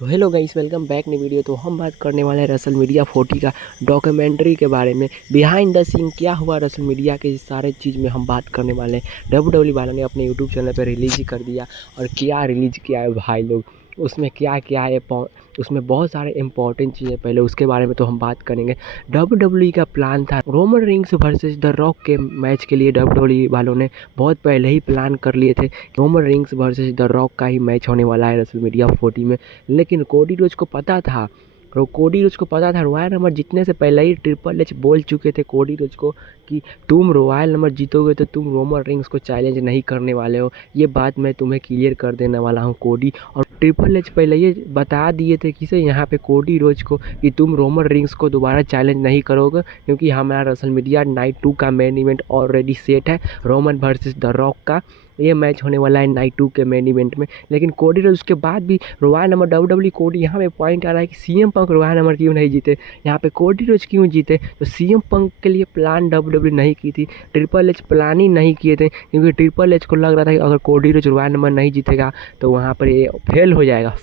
तो hello guys, welcome back new video. तो हम बात करने वाले हैं रसल मीडिया 40 का डॉक्यूमेंट्री के बारे में। बिहाइंड द सीन क्या हुआ रसल मीडिया के, इस सारे चीज़ में हम बात करने वाले हैं। डब्ल्यूडब्ल्यू वालों ने अपने यूट्यूब चैनल पर रिलीज ही कर दिया, और क्या रिलीज किया है भाई लोग, उसमें क्या क्या है। उसमें बहुत सारे इंपॉर्टेंट चीज़ें, पहले उसके बारे में तो हम बात करेंगे। डब्ल्यूडब्ल्यू का प्लान था Roman rings versus the rock के मैच के लिए। डब्ल्यूडब्ल्यू वालों ने बहुत पहले ही प्लान कर लिए थे, Roman rings versus the rock का ही मैच होने वाला है रसल मीडिया 40 में। लेकिन कोडी रोज को पता था, रॉयल नंबर जीतने से पहले ही ट्रिपल एच बोल चुके थे कोडी रोज को कि तुम रॉयल नंबर जीतोगे तो तुम रोमन रिंग्स को चैलेंज नहीं करने वाले हो। ये बात मैं तुम्हें क्लियर कर देने वाला हूँ कोडी। और ट्रिपल एच पहले ये बता दिए थे किसे, यहाँ पे कोडी रोज को, कि तुम रोमन रिंग्स को दोबारा चैलेंज नहीं करोगे, क्योंकि हमारा रसल मीडिया नाइट 2 का मेन इवेंट ऑलरेडी सेट है, रोमन वर्सेस द रॉक का। ये मैच होने वाला है नाइट 2 के मेन इवेंट में। लेकिन कोडी रोज उसके बाद भी रॉयल नंबर डब्ल्यूडब्ल्यू कोडी, यहाँ पे पॉइंट आ रहा है कि सीएम पंक रॉयल नंबर क्यों नहीं जीते, यहाँ पे कोडी रोज क्यों जीते। तो सीएम पंक के लिए प्लान डब्ल्यूडब्ल्यू नहीं की थी, ट्रिपल एच प्लान ही नहीं किए थे, क्योंकि ट्रिपल एच को लग रहा था कि अगर कोडी रोज रॉयल नंबर नहीं जीतेगा तो वहाँ पर ये फेल हो जाएगा।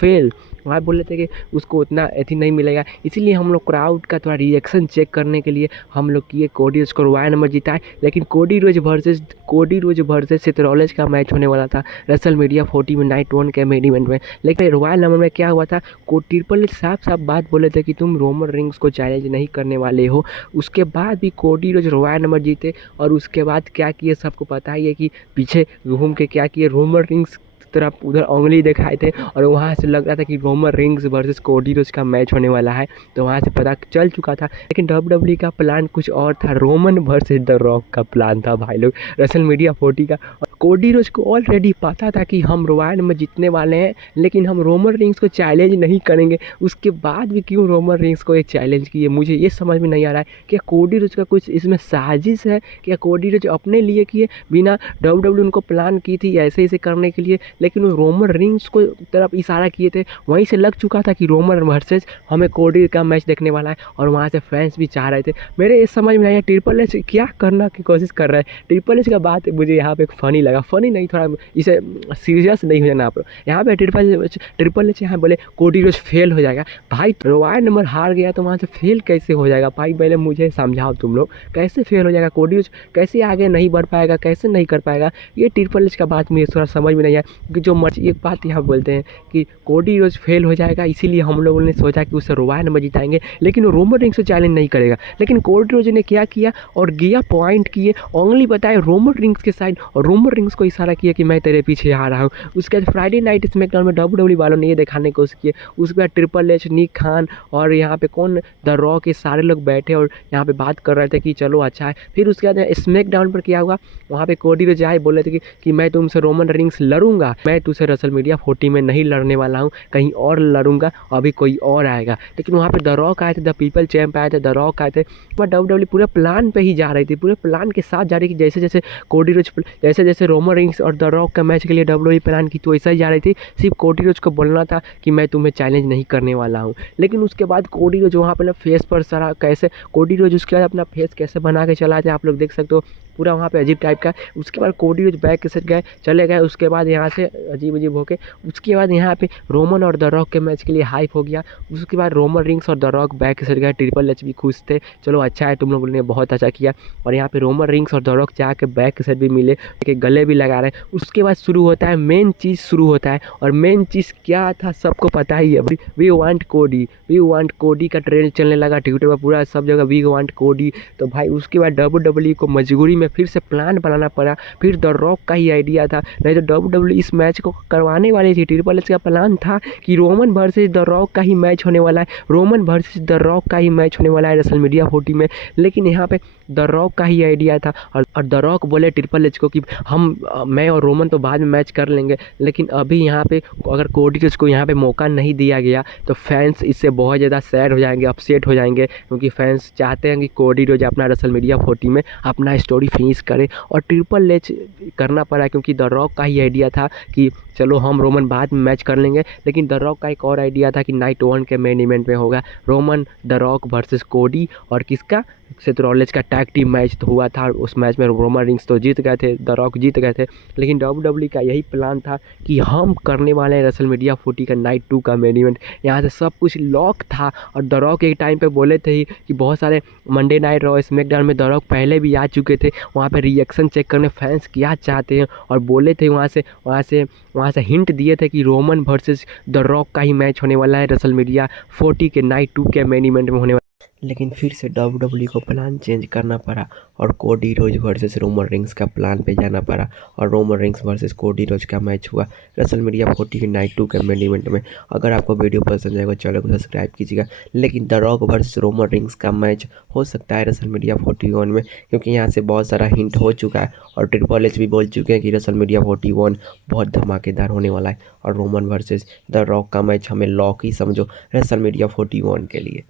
वहाँ बोले थे कि उसको उतना एथी नहीं मिलेगा। इसीलिए हम लोग क्राउड का थोड़ा रिएक्शन चेक करने के लिए हम लोग किए कोडी रोज को रॉयल नंबर जिताए। लेकिन कोडी रोज वर्सेस सेथ रॉलिंस का मैच होने वाला था रसल मीडिया 40 में नाइट 1 के मेन इवेंट में। लेकिन रॉयल नंबर में क्या हुआ था, ट्रिपल एच साफ बात बोले थे कि तुम रोमन रिंग्स को चैलेंज नहीं करने वाले हो। उसके बाद भी कोडी रोज रॉयल नंबर जीते, और उसके बाद क्या किए सबको पता ही है कि पीछे घूम के क्या किए, रोमन रिंग्स तरफ उधर उंगली दिखाए थे, और वहाँ से लग रहा था कि रोमन रिंग्स वर्सेस कोडी रोज का मैच होने वाला है, तो वहाँ से पता चल चुका था। लेकिन डब्ल्यूडब्ल्यू का प्लान कुछ और था, रोमन वर्सेस द रॉक का प्लान था भाई लोग रसल मीडिया 40 का। और कोडी रोज को ऑलरेडी पता था कि हम रॉयल में जीतने वाले हैं, लेकिन हम रोमन रिंग्स को चैलेंज नहीं करेंगे। उसके बाद भी क्यों रोमन रिंग्स को एक चैलेंज किए, मुझे ये समझ में नहीं आ रहा है। क्या कोडी रोज का कुछ इसमें साजिश है, क्या कोडी रोज अपने लिए किए, बिना डब्ल्यूडब्ल्यू उनको प्लान की थी ऐसे करने के लिए, लेकिन वो रोमन रिंग्स को तरफ इशारा किए थे। वहीं से लग चुका था कि रोमन वर्सेस हमें कोडी का मैच देखने वाला है, और वहाँ से फैंस भी चाह रहे थे। मेरे इस समझ में नहीं आया ट्रिपल एच क्या करना की कोशिश कर रहा है। ट्रिपल एच का बात मुझे यहाँ पे फनी लगा, फनी नहीं, थोड़ा इसे सीरियस नहीं हो जाना आप लोग। यहाँ पे ट्रिपल एच यहाँ बोले कोडी रोज फेल हो जाएगा। भाई रॉयल नंबर हार गया तो वहाँ से फेल कैसे हो जाएगा भाई, पहले मुझे समझाओ तुम लोग, कैसे फेल हो जाएगा, कोडी रोज कैसे आगे नहीं बढ़ पाएगा, कैसे नहीं कर पाएगा। ये ट्रिपल एच का बात मुझे थोड़ा समझ में नहीं आया, कि जो एक बात यहाँ बोलते हैं कि कोडी रोज फेल हो जाएगा, इसीलिए हम लोगों ने सोचा कि उसे रॉयल नंबर जिताएंगे, लेकिन वो रोमन रिंग्स से चैलेंज नहीं करेगा। लेकिन कोडी रोज ने क्या किया, और गया पॉइंट किए, उंगली बताए रोमन रिंग्स के साइड, और रोमन रिंग्स को इशारा किया कि मैं तेरे पीछे आ रहा हूँ। उसके बाद फ्राइडे नाइट स्मैकडाउन में डब्ल्यूडब्ल्यू वालों ने ये दिखाने की कोशिश की। उसके बाद ट्रिपल एच, निक खान और यहाँ पे कौन, द रॉक, के सारे लोग बैठे और यहाँ पे बात कर रहे थे कि चलो अच्छा है। फिर उसके बाद स्मैकडाउन पर क्या हुआ, वहाँ पे कोडी रोज आए, बोले थे कि मैं तुमसे रोमन रिंग्स लड़ूंगा, मैं तुझसे रसल मीडिया 40 में नहीं लड़ने वाला हूँ, कहीं और लड़ूंगा, अभी कोई और आएगा। लेकिन वहाँ पे द रॉक आए थे, द पीपल चैंप आए थे, द रॉक आए थे। डब्ल्यूडब्ल्यू पूरे प्लान पे ही जा रही थी, पूरे प्लान के साथ जा रही थी। जैसे जैसे कोडी रोज, जैसे रोमन रिंग्स और द रॉक का मैच के लिए डब्ल्यूडब्ल्यू प्लान की, तो वैसा ही जा रही थी। सिर्फ कोडी रोज को बोलना था कि मैं तुम्हें चैलेंज नहीं करने वाला हूँ। लेकिन उसके बाद कोडी रोज वहाँ पे फेस पर सारा कैसे, कोडी रोज उसके बाद अपना फेस कैसे बना के चला थे, आप लोग देख सकते हो, पूरा वहाँ पे अजीब टाइप का। उसके बाद कोडी रोज बैक के साथ चले गए। उसके बाद यहाँ से अजीब होके, उसके बाद यहाँ पे रोमन और द रॉक के मैच के लिए हाइप हो गया। उसके बाद रोमन रिंग्स और द रॉक बैक के साथ गए। ट्रिपल एच भी खुश थे, चलो अच्छा है, तुम लोगों ने बहुत अच्छा किया। और यहाँ पे रोमन रिंग्स और द रॉक जाके बैक के साथ भी मिले, गले भी लगा रहे हैं। उसके बाद शुरू होता है मेन चीज़ शुरू होता है, और मेन चीज़ क्या था सबको पता ही है, वी वांट कोडी का ट्रेंड चलने लगा ट्विटर पर, पूरा सब जगह वी वांट कोडी। तो भाई उसके बाद डब्ल्यूडब्ल्यू को मजबूरी में फिर से प्लान बनाना पड़ा। फिर द रॉक का ही आइडिया था, नहीं तो डब्ल्यूडब्ल्यू इस मैच को करवाने वाली थी। ट्रिपल एच का प्लान था कि रोमन वर्सेस द रॉक का ही मैच होने वाला है, रोमन वर्सेस द रॉक का ही मैच होने वाला है रसल मीडिया 40 में। लेकिन यहाँ पे द रॉक का ही आइडिया था, और द रॉक बोले ट्रिपल एच को कि मैं और रोमन तो बाद में मैच कर लेंगे, लेकिन अभी यहाँ पे अगर कोडी रोज को यहाँ पे मौका नहीं दिया गया तो फैंस इससे बहुत ज़्यादा सैड हो जाएंगे, अपसेट हो जाएंगे, क्योंकि फैंस चाहते हैं कि कोडी रोज अपना रसल मीडिया 40 में अपना स्टोरी फिनिश करे। और ट्रिपल एच करना पड़ा, क्योंकि द रॉक का ही आइडिया था कि चलो हम रोमन बाद में मैच कर लेंगे, लेकिन द रॉक का एक और आइडिया था कि नाइट 1 के मेन इवेंट में होगा रोमन द रॉक वर्सेस कोडी, और किसका, सेथ रॉलिंस का टैग टीम मैच तो हुआ था। उस मैच में रोमन रिंग्स तो जीत गए थे, द रॉक जीत गए थे, लेकिन WWE का यही प्लान था कि हम करने वाले हैं रेसलमेनिया 40 का नाइट 2 का मेन इवेंट। यहाँ से सब कुछ लॉक था, और द रॉक एक टाइम पे बोले थे ही कि बहुत सारे मंडे नाइट रॉ स्मैकडाउन में द रॉक पहले भी आ चुके थे, वहाँ पे रिएक्शन चेक करने फैंस क्या चाहते हैं, और बोले थे वहाँ से हिंट दिए थे कि रोमन वर्सेस द रॉक का ही मैच होने वाला है रेसलमेनिया 40 के नाइट 2 के मेन इवेंट में होने वाला। लेकिन फिर से WWE को प्लान चेंज करना पड़ा, और कोडी रोज वर्सेस रोमन रिंग्स का प्लान पे जाना पड़ा, और रोमन रिंग्स वर्सेस कोडी रोज का मैच हुआ रेसलमेनिया 40 के नाइट 2 के मेन इवेंट में। अगर आपको वीडियो पसंद आएगा चैनल को सब्सक्राइब कीजिएगा। लेकिन the rock versus Roman rings का मैच हो सकता है रेसलमेनिया 41 में, क्योंकि यहाँ से बहुत सारा हिंट हो चुका है, और ट्रिपल एच भी बोल चुके हैं कि रेसलमेनिया 41 बहुत धमाकेदार होने वाला है, और रोमन वर्सेस द रॉक का मैच हमें लॉक ही समझो रेसलमेनिया 41 के लिए।